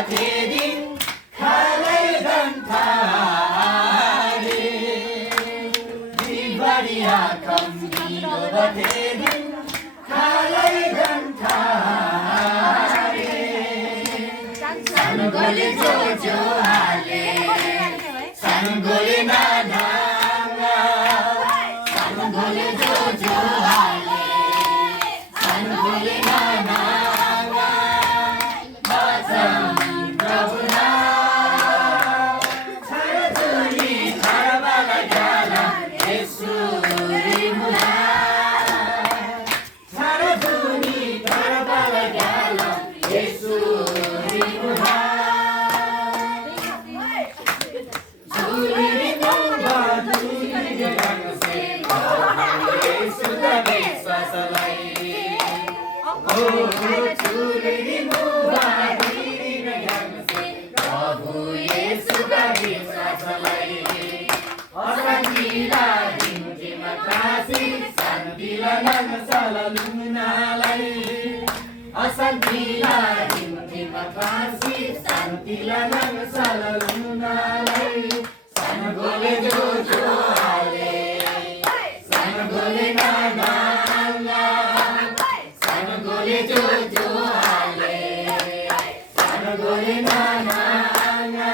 बथेदिन खालै गन्थारे बिबरिया कम्बिलो बथेदिन खालै गन्थारे सानो गोले जो हाले सानो गोले नानाङा सानो गोले जो हाले सानो गोले नानाङा भजन प्रभुना छरजुनी छरबल जाला यसुरी मुला छरजुनी छरबल जाला यसुरी मुला झुली मुम्बा झुली रंगसे सुदबे ससलाई झुली मुम्बा झुली रंगसे प्रभु येशु दबे ससलाई असंतिला दिन्थि मकासी शान्तिला नङसला लुनालाई असंतिला दिन्थि मकासी शान्तिला नङसला लुनालाई सानो गोले जो हाले सानो गोले नानाङा सानो गोले जो हाले सानो गोले नानाङा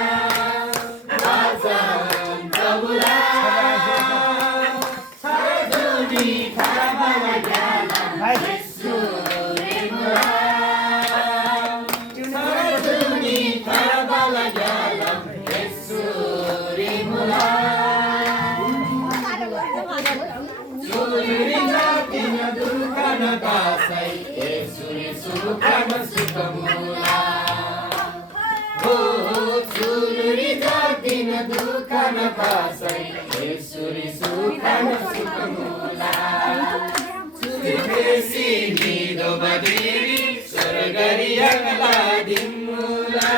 भजन प्रभुला छरजुनी छरबल जाला यसुरी मुला छरजुनी छरबल जाला यसुरी मुला झुली जातिन दुःख नकासै यसुरी सुख न सुख मुला झुली जातिन दुःख नकासै यसुरी सुख न सुख मुला झुली बेसी निदो बदेरी स्वर्गरी अगला दिमुला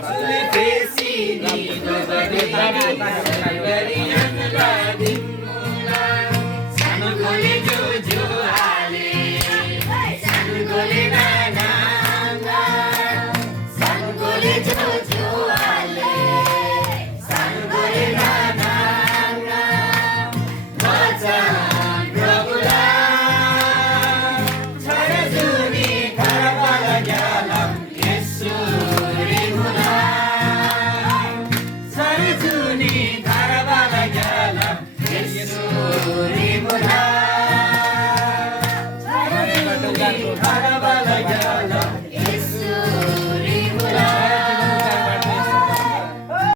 झुली बेसी निदो बदेरी स्वर्गरी अगला दिमुला सानो गोले जो हाले सानो गोले नानाङा सानो गोले जो हाले सानो गोले नानाङा भजन प्रभुला छरजुनी खरबल जालम यसुरी मुला छरजुनी खरबल जालम यसुरी मुला छरजुनी खरबल